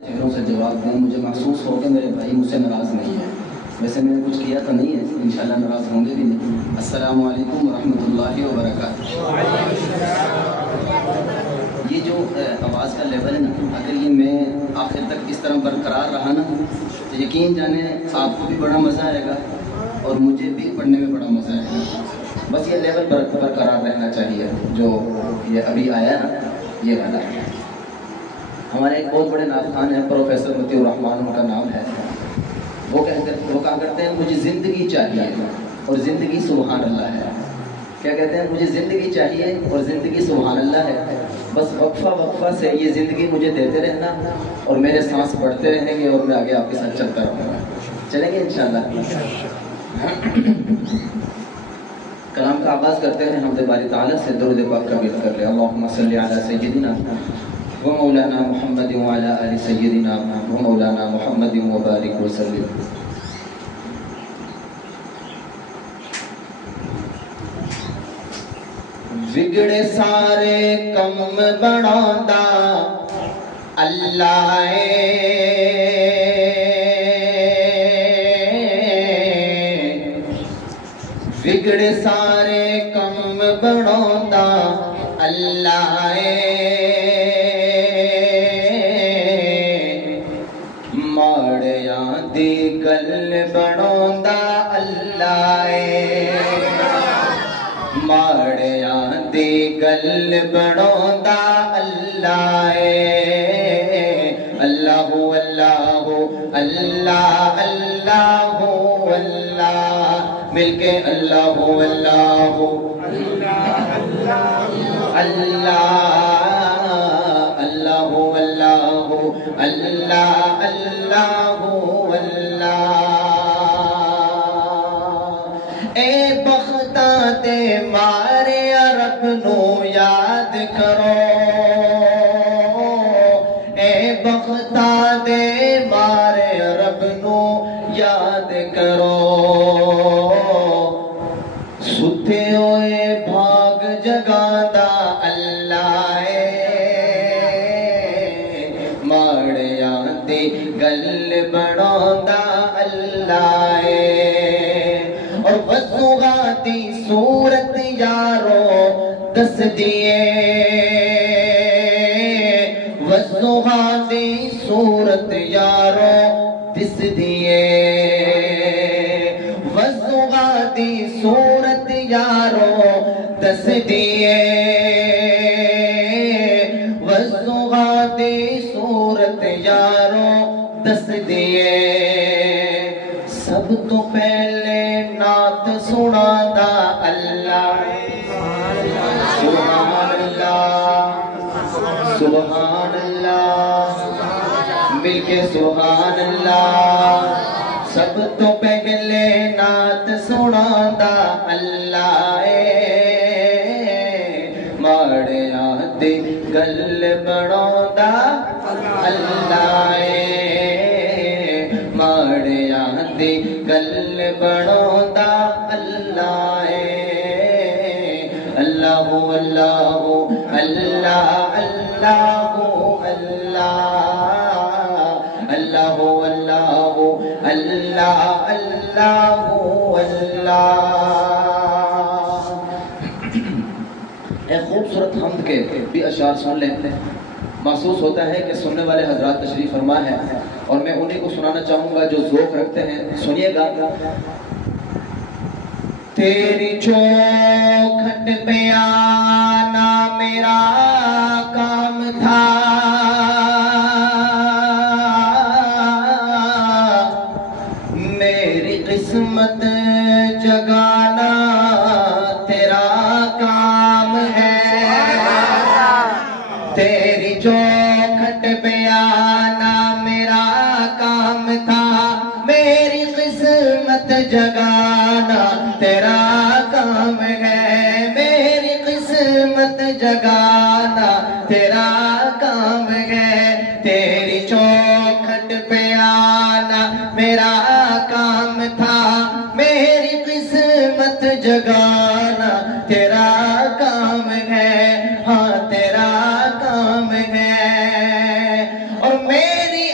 चेहरों से जवाब दूँ, मुझे महसूस हो कि मेरे भाई मुझसे नाराज़ नहीं है। वैसे मैंने कुछ किया तो नहीं है, इंशाल्लाह नाराज़ होंगे भी नहीं। अस्सलामु अलैकुम वरहमतुल्लाहि वबरकातुहू। ये जो आवाज़ का लेवल है ना, अगर ये मैं आखिर तक इस तरह बरकरार रहा ना तो यकीन जाने आपको भी बड़ा मज़ा आएगा और मुझे भी पढ़ने में बड़ा मज़ा आएगा। बस ये लेवल बरकरार रहना चाहिए जो ये अभी आया ना, ये वाला। हमारे एक बहुत बड़े नाख़वान हैं, प्रोफेसर मतीउर रहमान उनका नाम है। वो कहा करते हैं मुझे ज़िंदगी चाहिए और ज़िंदगी सुबहान अल्लाह है। क्या कहते हैं? मुझे ज़िंदगी चाहिए और ज़िंदगी सुबहान अल्लाह है। बस वक्फा से ये ज़िंदगी मुझे देते रहना और मेरे सांस बढ़ते रहेंगे और मैं आगे आपके साथ चलता रहूँगा। चलेंगे इंशाअल्लाह। कलाम का आगाज़ करते हैं हमद बारी ताला से दुरूद पाक का विज़ कर ले। अल्लाहुम्मा सल्ली अला सय्यिदिना व मौलाना मुहम्मद व अला आलि सय्यिदिना व मौलाना मुहम्मद व बारिक व सल्लिम। बिगड़े सारे कम बनांदा अल्लाह बिगड़े सारे कम बनांदा अल्लाह माड़ियां दी गल बनांदा अल्लाह माड़ियां दी गल बनांदा अल्लाह अल्लाहु अल्लाहु अल्लाह अल्लाहु अल्लाह मिलके अल्लाहु अल्लाहु अल्लाह अल्लाहु अल्लाहु अल्लाह अल्लाहु अल्लाह। ए बख्ता ते मारे रब नू याद करो, ए बख्ता दे मारे रब नू याद करो। सुते होए भाग जगांदा अल्लाह माड़ियां दी गल बनांदा अल्लाह और वसुगा दी सूरत यारो दस दिए वसुगा दी सूरत यारो दिस दिए वसुगा दी सूरत यारो दस दिए वसुगा दी सूरत यारो दस दिए। सब तो पहले नात सुनांदा अल्लाह सुभान अल्लाह सुभान अल्लाह मिलके सुभान अल्लाह। सब तो पहले नात सुनांदा अल्लाह माड़ियां दी गल बनांदा अल्लाह माड़ियां दी गल बनांदा अल्लाह अल्लाहु अल्लाहु अल्लाह अल्लाहु अल्लाह अल्लाहु अल्लाहु अल्लाह अल्लाहु अल्लाह। खूबसूरत हम्द के भी अशार सुन लें। महसूस होता है कि सुनने वाले हजरात तशरीफ फरमा है और मैं उन्हीं को सुनाना चाहूँगा जो ज़ौक़ रखते हैं। सुनिएगा। तेरी चौखट पे आना मेरा काम था, मेरी किस्मत जगाना तेरा काम है। तेरी चौखट पे आना मेरा काम था, मेरी किस्मत जगाना तेरा काम है। मेरी किस्मत जगाना तेरा काम है। तेरी चौखट पे आना मेरा काम था, मेरी किस्मत जगाना तेरा काम है। हाँ तेरा काम है और मेरी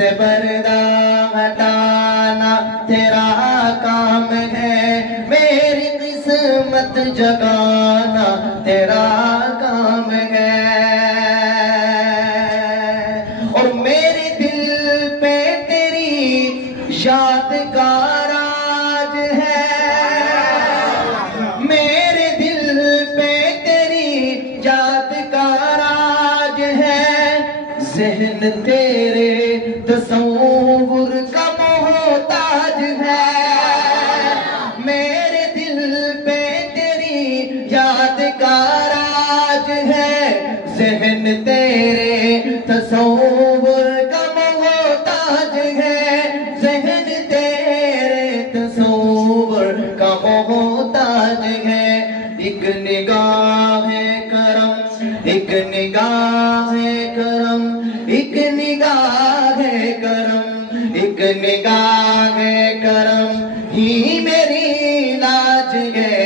से पर्दा हटाना तेरा काम है, मेरी किस्मत जगाना तेरा काम है। और मेरे दिल पे तेरी याद का राज है, मेरे दिल पे तेरी याद का राज है। ज़हन तेरे तसव्वुर का मोहताज है, मेरे दिल पे तेरी याद का राज है। ज़हन तेरे तसव्वुर का मोहताज है, ज़हन तेरे तसव्वुर का मोहताज है। एक निगाह करम, एक निगाह करम, एक निगाह करम, एक निगाह करम ही मेरी लाज है।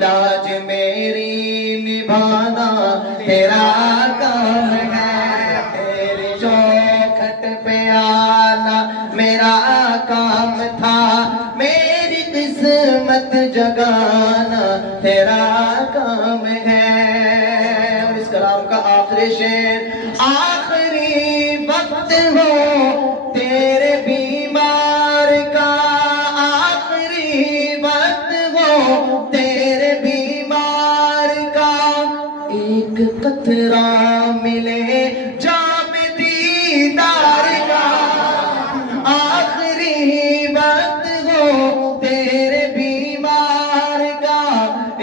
लाज मेरी निभाना तेरा काम है, तेरी चौखट पे आना मेरा काम था, मेरी किस्मत जगाना तेरा काम है। और इस कलाम का आखिरी शेर, आखिरी वक्त हो तेरे बीमार का, आखिरी वक्त हो तेरे बीमार का, एक कतरा मिले जाम दीदार का। आखिरी वक्त हो तेरे बीमार का,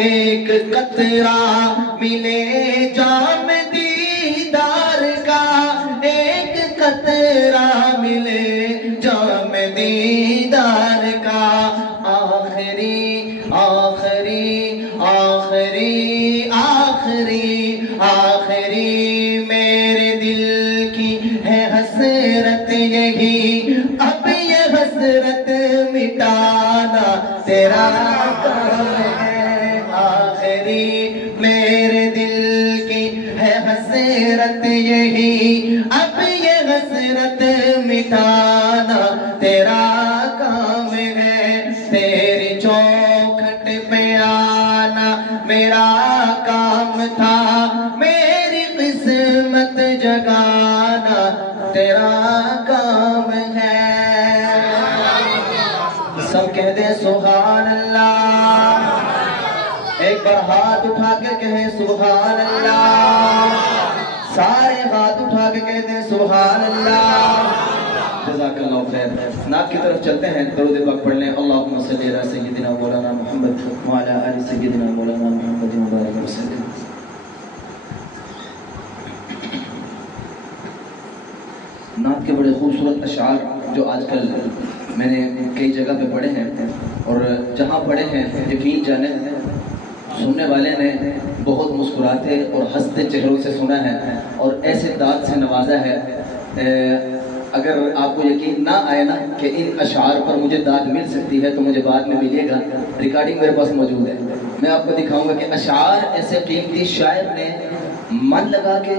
एक कतरा मिले जाम दीदार का, एक कतरा मिले जाम दीदार का। आखिरी आखिरी आखिरी आखिरी आखिरी मेरे दिल की है हसरत यही, अब ये हसरत मिटाना तेरा काम है। आखिरी मेरे दिल की है हसरत यही, अब ये हसरत मिटाना तेरा काम है। तेरी चौखट पे आना मेरा काम था, मेरी किस्मत जगाना तेरा काम है। सब कह दे सुभान अल्लाह, एक बार हाथ उठा के कहे सुभान अल्लाह, सारे हाथ उठा के कहते हैं सुभान अल्लाह। जज़ाकल्लाहु खैर। नात की तरफ चलते हैं, दरूद पाक पढ़ लें। अल्लाहुम्मा सल्ली अला सय्यिदिना मौलाना मुहम्मद व अला आलि सय्यिदिना मौलाना मुहम्मद व बारिक वसल्लम। नात के बड़े खूबसूरत अशार जो आजकल मैंने कई जगह पे पढ़े हैं, और जहाँ पढ़े हैं यकीन जाने सुनने वाले ने बहुत मुस्कुराते और हंसते चेहरों से सुना है और ऐसे दाद से नवाजा है। अगर आपको यकीन ना आए ना कि इन अशार पर मुझे दाद मिल सकती है तो मुझे बाद में मिलेगा, रिकॉर्डिंग मेरे पास मौजूद है। मैं आपको दिखाऊंगा कि अशार ऐसे कीमती शायर ने मन लगा के,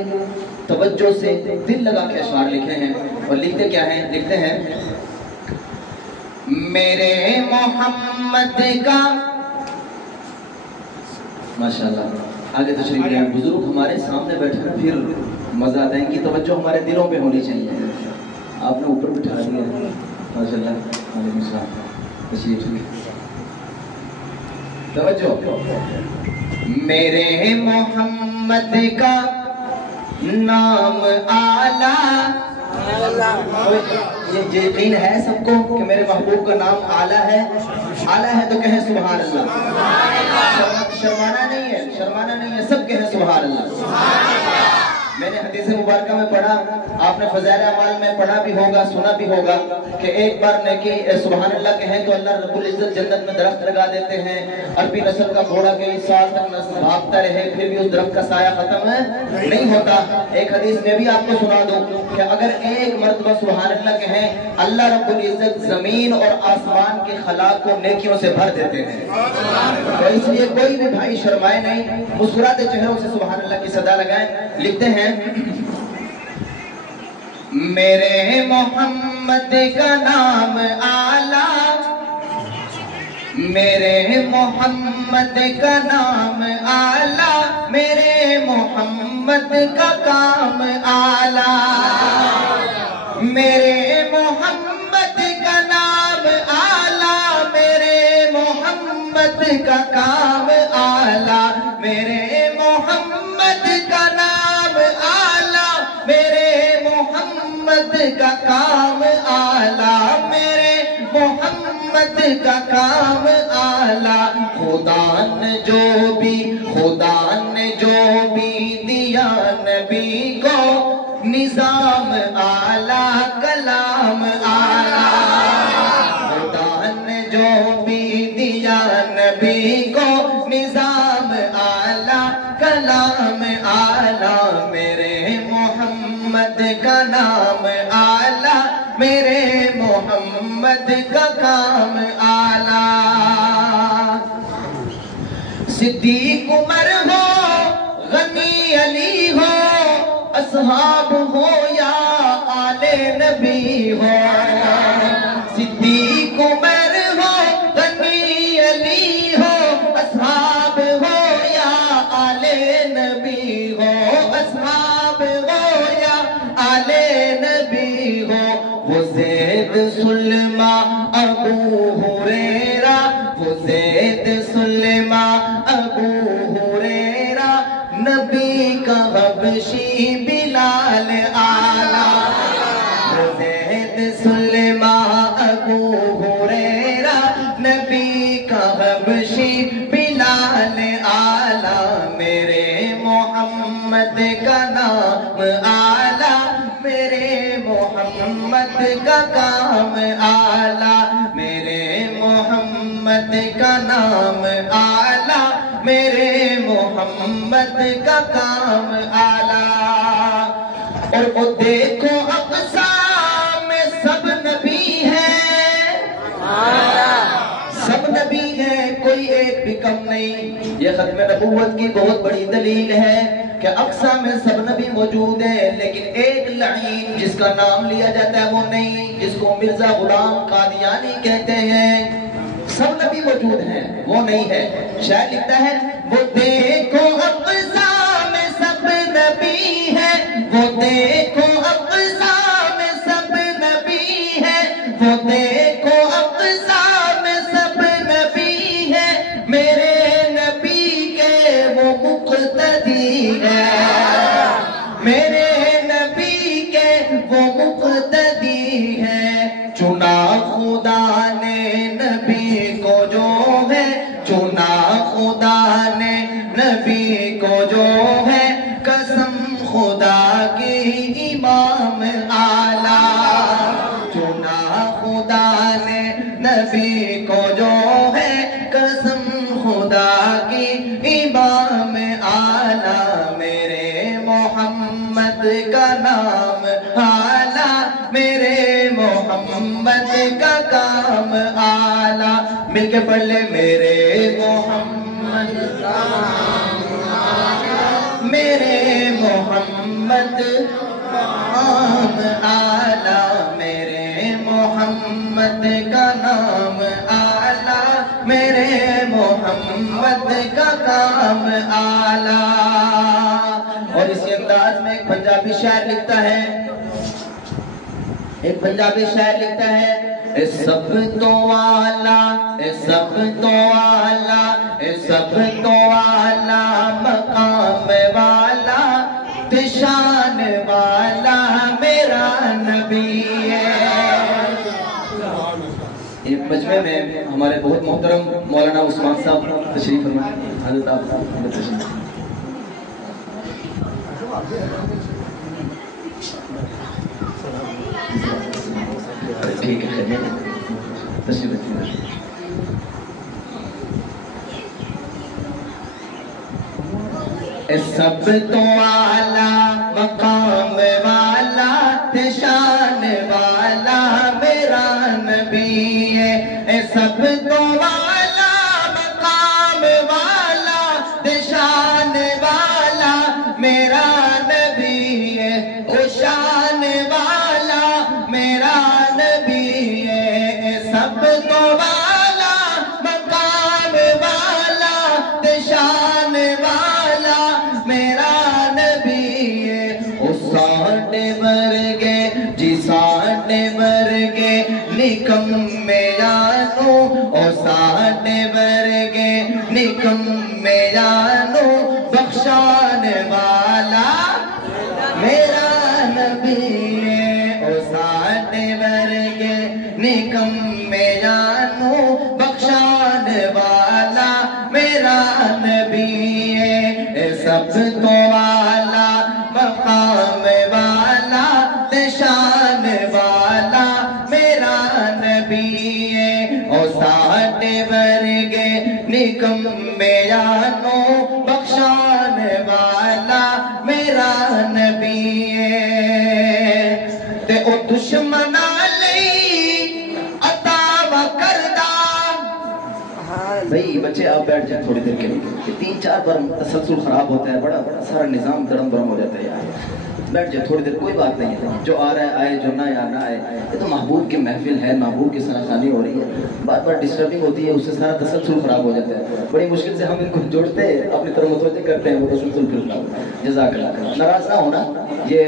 तवज्जो से, दिल लगा के अशार लिखे हैं। और लिखते क्या हैं? लिखते हैं मेरे मोहम्मद का, माशाल्लाह। आगे तशरीफ ले आए। बुजुर्ग हमारे सामने बैठे ना फिर मजा आता है, इनकी तवज्जो हमारे दिलों पे होनी चाहिए। आपने ऊपर बिठा दिया माशाल्लाह। वालेकुम सलाम, तशरीफ ले। तवज्जो। मेरे मोहम्मद का नाम आला, ये यकीन है सबको कि मेरे महबूब का नाम आला है। आला है तो कहें सुभान अल्लाह। शर्माना नहीं है, शर्माना नहीं है, सब कहें सुभान अल्लाह। मैंने हदीस मुबारक में पढ़ा, आपने फज़ाइल अमाल में पढ़ा भी होगा, सुना भी होगा कि एक बार नेकी सुभान अल्लाह कहें तो अल्लाह रब्बुल इज्जत जन्नत में दरख्त लगा देते हैं। अरबी नस्ल का घोड़ा कई साल तक नस्ल भागता रहे फिर भी उस दरख्त का साया खत्म नहीं होता। एक हदीस में भी आपको सुना दूं कि अगर एक मर्तबा सुभान अल्लाह कहें, अल्लाह रब्बुल इज्जत जमीन और आसमान के खला को नेकियों से भर देते हैं। तो इसलिए कोई भी भाई शर्माए नहीं, मुस्कुराते चेहरों से सुभान अल्लाह की सदा लगाएं। लिखते हैं میرے محمد کا نام آلہ، میرے محمد کا نام آلہ، میرے محمد کا کام آلہ، میرے محمد کا نام آلہ، میرے محمد کا کام آلہ، میرے محمد کا نام آلہ، میرے محمد کا کام آلہ، میرے محمد کا کام آلہ۔ خدا نے جو بھی دیا نبی کو، نظام آلہ کلام آلہ، خدا نے جو بھی دیا نبی کو، نظام آلہ کلام آلہ، میرے محمد کا نام آلہ، میرے محمد کا کام آلہ۔ صدیق عمر ہو، غنی علی ہو، اصحاب ہو یا آل نبی ہو، صدیق عمر ہو، غنی علی ہو، اصحاب ہو یا آل نبی ہو، اصحاب ہو یا آل نبی ہو، وہ زید سلمہ ابو ہریرہ، وہ زید سلمہ ابو ہریرہ، نبی کا حبشی بلال آلہ، وہ زید سلمہ ابو ہریرہ، نبی کا حبشی بلال آلہ، میرے محمد کا نام آلہ، میرے محمد کا کام آلہ، میرے محمد کا نام آلہ، میرے محمد کا کام آلہ۔ اور وہ دیکھو اقصی میں سب نبی ہیں، سب نبی ہیں، کوئی ایک بھی کم نہیں۔ یہ ختم نبوت کی بہت بڑی دلیل ہے کہ اقصی میں سب نبی موجود ہیں، لیکن ایک لعین جس کا نام لیا جاتا ہے وہ نہیں، جس کو مرزا غلام قادیانی کہتے ہیں۔ سب نبی موجود ہیں، وہ نہیں ہے۔ شاعر لکھتا ہے، وہ دیکھو اقصی میں سب نبی ہیں، وہ دیکھو اقصی میں سب نبی ہیں، وہ دیکھو اقصی میں سب نبی ہیں، میرے نبی کے وہ مقتدی ہیں، میرے نبی کے وہ مقتدی ہیں۔ چنا خدا نے نبی کو جو ہے، چنا خدا نے نبی کو جو ہے، قسم خدا کی امام اعلیٰ، چنا خدا نے نبی کو جو ہے، قسم خدا کی امام اعلیٰ، میرے محمد کا نام اعلیٰ، میرے محمد کا کام اعلیٰ۔ مل کے پڑھ لے، میرے محمد کا نام اعلیٰ، میرے محمد کام اعلیٰ، میرے محمد کا نام اعلیٰ، میرے محمد کا کام اعلیٰ۔ اور اسی انداز میں ایک پنجابی شاعر لکھتا ہے، ایک پنجابی شاعر لکھتا ہے، اے سب تو والا، اے سب تو والا، اے سب تو والا، مقام والا، شان والا میرا نبی ہے۔ یہ مجمع میں ہمارے بہت محترم مولانا عثمان صاحب تشریف فرمائے، حضرت آپ تشریف۔ ٹھیک ہے، خیریت، تشریف رکھیے۔ سب تو والا، مقام والا، شان والا میرا نبی ہے۔ سب تو والا، مقام والا، شان والا میرا نبی ہے۔ او شان والا निकम्मे यानो ओ साडे वर्गे निकम्मे यानो बख्शाने वाला मेरा नबी है ओ साडे वर्गे निकम्मे यानो बख्शाने वाला मेरा नबी है सब तो वाला मकाम वाला शान वाला मेरा नबी है ओ साडे वर्गे निकम्मे यानो बख्शान वाला मेरा नबी है ते ओ दुश्मना लई अता व करदा। भाई बच्चे आप बैठ जाए थोड़ी देर के लिए, 3-4 बार तसलसल खराब होता है, बड़ा सारा निजाम दरम बरम हो जाता है यार। बैठ जाए थोड़ी देर, कोई बात नहीं है, जो आ रहा है आए, जो ना ना आए। ये तो महबूब की महफिल है, महबूब की सराखानी हो रही है, बार बार डिस्टर्बिंग होती है, उससे सारा तसलसल खराब हो जाता है। बड़ी मुश्किल से हम इनको जोड़ते हैं, अपनी तरफ मुतवज्जह करते हैं, वो तसलसल फिर खराब। जज़ाकल्लाह। नाराज ना होना, ये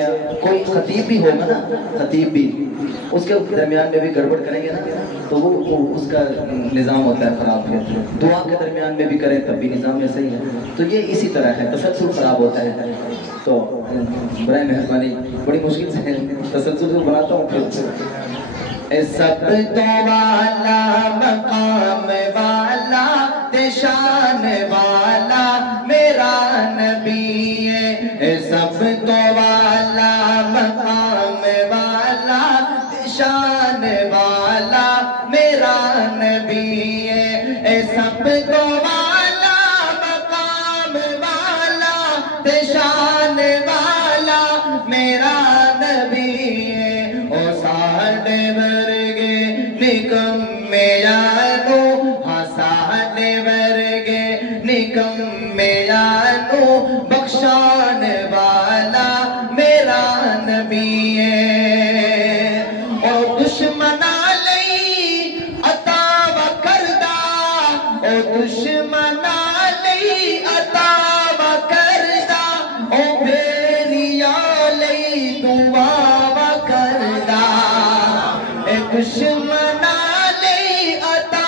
कोई खतीब भी होगा ना, खतीब भी उसके दरमियान में भी गड़बड़ करेंगे ना तो वो उसका निज़ाम होता है खराब। फिर दुआ के दरमियान में भी करें तब भी निज़ाम में सही है। तो ये इसी तरह है, तसलसल खराब होता है। तो बड़ी मेहरबानी, बड़ी मुश्किल से तसलसल बनाता हूँ। फिर सब तो वाला मकाम वाला शान वाला मेरा नबी है, सब तो वाला मकाम वाला शान वाला मेरा नबी है, सब तो वाला मकाम वाला शान वाला मेरा नबी है। ओ साडे वर्गे निकम्मे यानो, हाँ साडे वर्गे निकम्मे यानो बख्शान वाला मेरा नबी है। और दुश्मना लई अता व करदा, ओ दुश्मना लई अता व करदा, ओ बेरिया लई दुआ व करदा। ए दुश्मना लई अता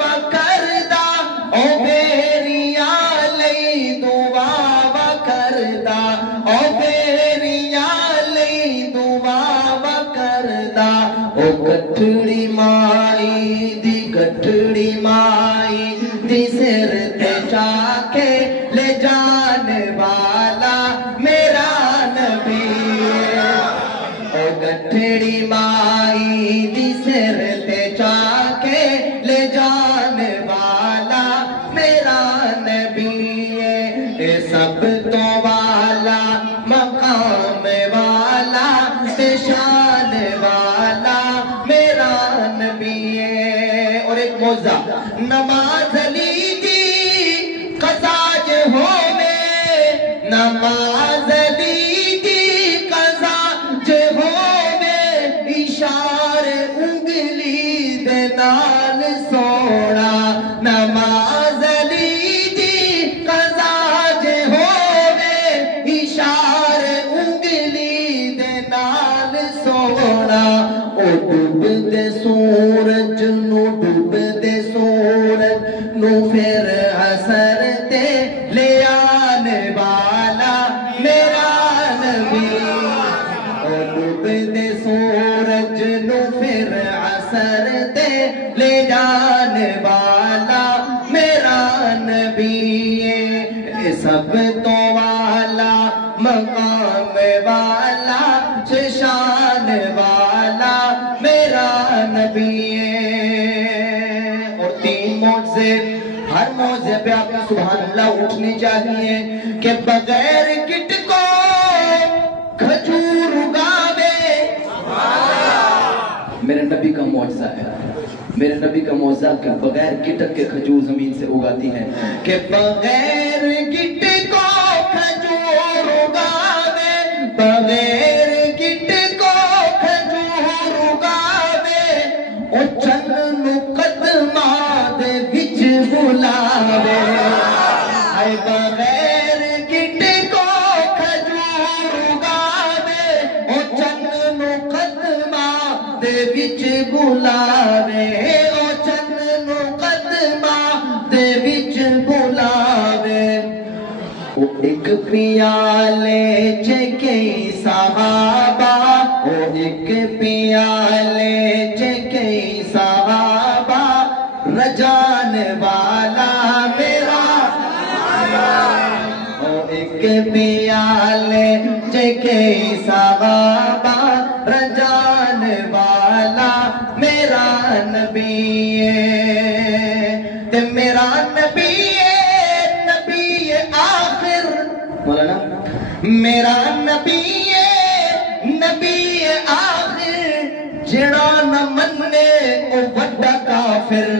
व करदा, ओ बेरिया लई दुआ व करदा, ओ बेरिया लई दुआ व करदा। ओ गठड़ी माई दी सिर ते चाके ले जाने वाला मेरा नबी है। ओ गठड़ी माई दी सिर ते चाके ले जाने वाला मेरा नबी है। सब तो वाला मकाम वाला शान वाला मेरा नबी है। और एक मौजा नमाज ली थी कसाज हो में, नमाज ली थी कसाज हो में, इशारे उंगली दे नाल सोना। नमाज ली थी कसाज हो में, इशारे उंगली दे नाल सोना। ओ डूबदे सूरज नू, डूबदे सूरज नू फिर असर ते ले आने वाला मेरा नबी। ओ डूबदे सूरज नू फिर असर ते ले जाने वाला मेरा नबी है। सब तो वाला मकाम वाला शान वाला मेरा नबी है। और 3 मौजे, हर मौजे पे आपका सुभान अल्लाह उठनी चाहिए कि बगैर किट को खजूर उगावे। मेरे नबी का मौजज़ा है, मेरे नबी का मौजज़ा के बगैर गिटक के खजूर जमीन से उगाती है। कि बगैर गिट को खजूर उगावे, बगैर गिट को खजूर उगावे, ओ चन्न कदमा दे विच बुलावे। हाय बगैर गिट को खजूर उगावे, ओ चन्न कदमा दे विच बुलावे। بلاوے او چند مقدمہ دے وچ بلاوے او ایک پیالے چ کئی صحابہ او ایک پیالے چ کئی صحابہ رجان والا میرا او ایک پیالے چ کئی صحابہ رجان والا میرا نبی تے میرا نبی نبی آخر مولانا میرا نبی نبی آخر جڑا نہ منے او بڑا کافر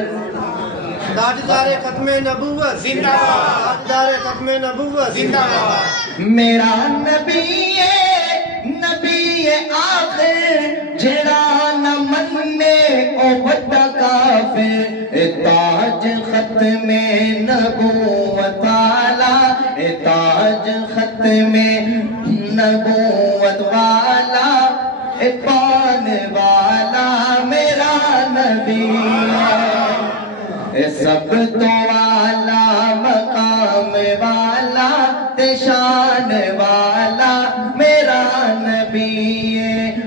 تاجدار ختم نبوت زندہ باد تاجدار ختم نبوت زندہ باد میرا نبی نبی آخر جڑا نہ منے او بڑا کافر تاج ختم نبوت والا تاج ختم نبوت والا پان والا میرا نبی سب تو والا مقام والا شان والا میرا نبی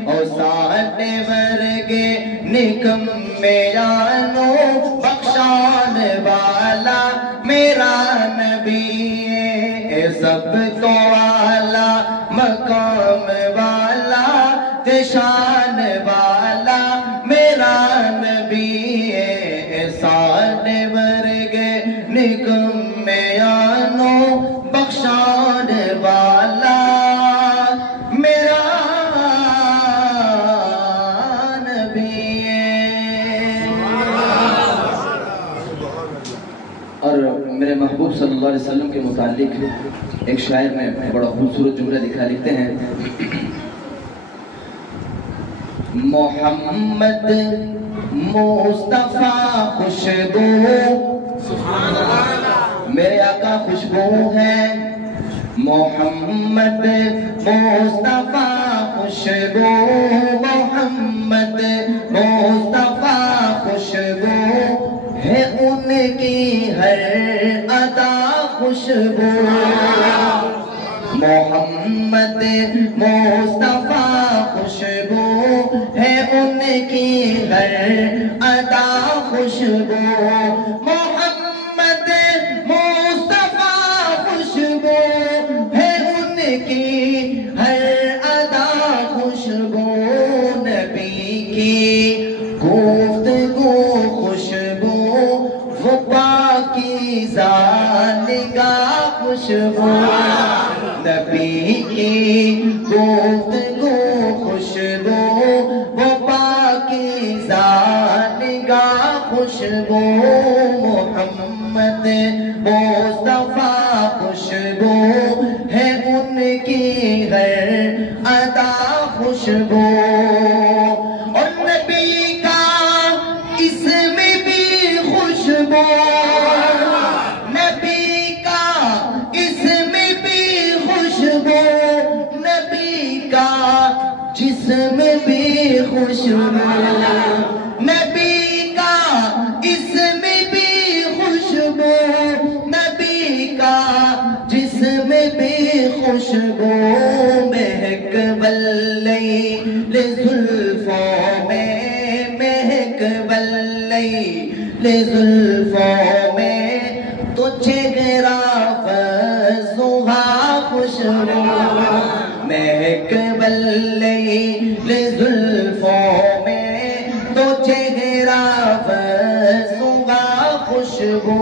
او ساڈے ورگے نکمے جانو بخشان والا میرا نبی سب تو والا مقام والا شان والا میرا نبی ساڈے ورگے نکمے جانو بخشان والا میرا نبی اور میرے محبوب صلی اللہ علیہ وسلم کے متعلق ایک شاعر میں بڑا خوبصورت جملہ لکھتے ہیں محمد مصطفیٰ خوشبو میرے آقا خوشبو ہے محمد مصطفیٰ خوشبو محمد مصطفیٰ خوشبو ہے ان کی ہر ادا خوشبو محمد مصطفیٰ خوشبو ہے ان کی ہر ادا خوشبو محمد مصطفیٰ خوشبو ہے ان کی ہر ادا خوشبو نبی کی گفتگو خوشبو وہ پاکیزہ نگاہ خوشبو نبی کی گفتگو خوشبو وہ پاکیزہ نگاہ خوشبو محمد مصطفیٰ خوشبو ہے ان کی ہر ادا خوشبو اور نبی کا اسم بھی خوشبو نبی کا اسم بھی خوشبو نبی کا جسم بھی خوشبو نبی کا اسم بھی خوشبو نبی کا جسم بھی خوشبو مہک واللیل زلفوں میں مہک واللیل زلفوں میں تو چہرہ فضوہا خوشبو مہک واللیل زلفوں میں تو چہرہ فضوہا خوشبو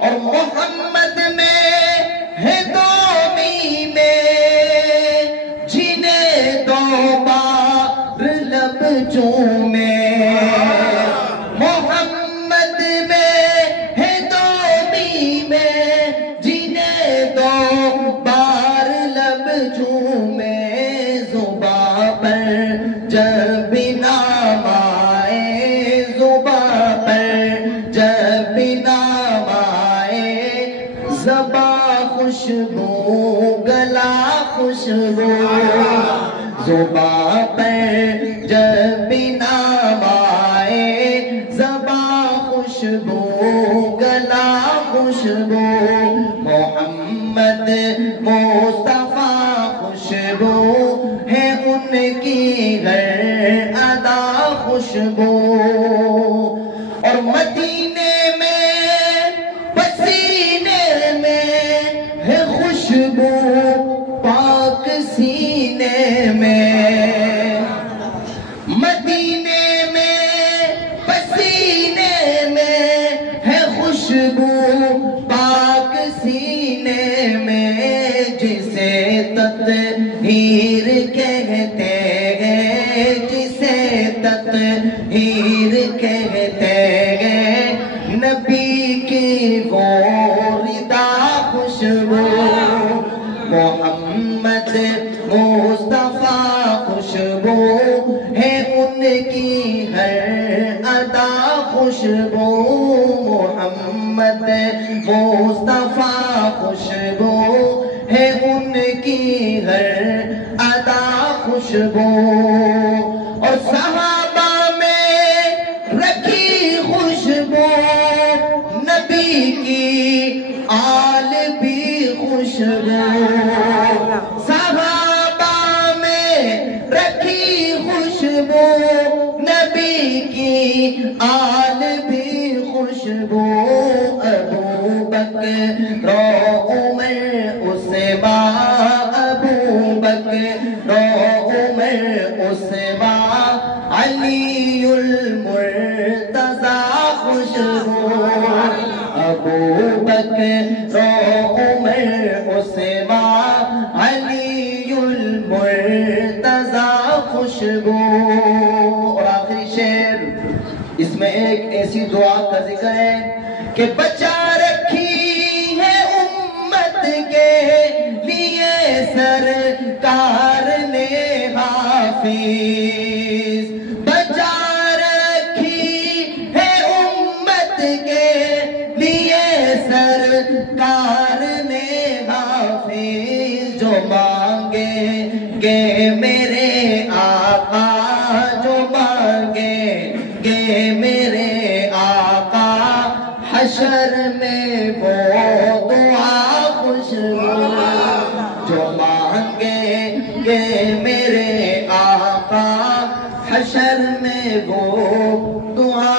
اور محمد میں ہے دو میمیں جنہیں دو بار لب چومے محمد میں ہے دو میمیں جنہیں دو بار لب چومے زباں پر جب نام آئے زباں پر جب نام آئے زباں خوشبو گلا خوشبو زباں پر جب نامائے زباں خوشبو گلا خوشبو محمد مصطفیٰ خوشبو ہے ان کی ہر ادا خوشبو اور مدینے میں پسینے میں ہے خوشبو پاک سینے میں مدینے میں پسینے میں ہے خوشبو پاک سینے میں جسے تطہیر کہتے ہیں جسے تطہیر کہتے ہیں نبی کی وہ ردا خوشبو محمد مصطفیٰ خوشبو ہے ان کی ہر ادا خوشبو محمد مصطفیٰ خوشبو ہے ان کی ہر ادا خوشبو اور صحابہ میں رکھی خوشبو نبی کی آل بھی خوشبو صحابہ میں رکھی خوشبو نبی کی آل بھی خوشبو ابو بکر و عمر عثمان ابو بکر و عمر عثمان علی المرتضیٰ خوشبو ابو بکر و عمر عثمان علی المرتضیٰ خوشبو اور آخری شعر اس میں ایک ایسی دعا کا ذکر ہے کہ بچا رکھی ہے امت کے لیے سرکار نے حافظ بچا رکھی ہے امت کے لیے سرکار نے حافظ جو مانگے گے میرے آقا جو مانگے گے میرے آقا حشر میں وہ دعا خوشبو جو مانگے گے میرے آقا حشر میں وہ دعا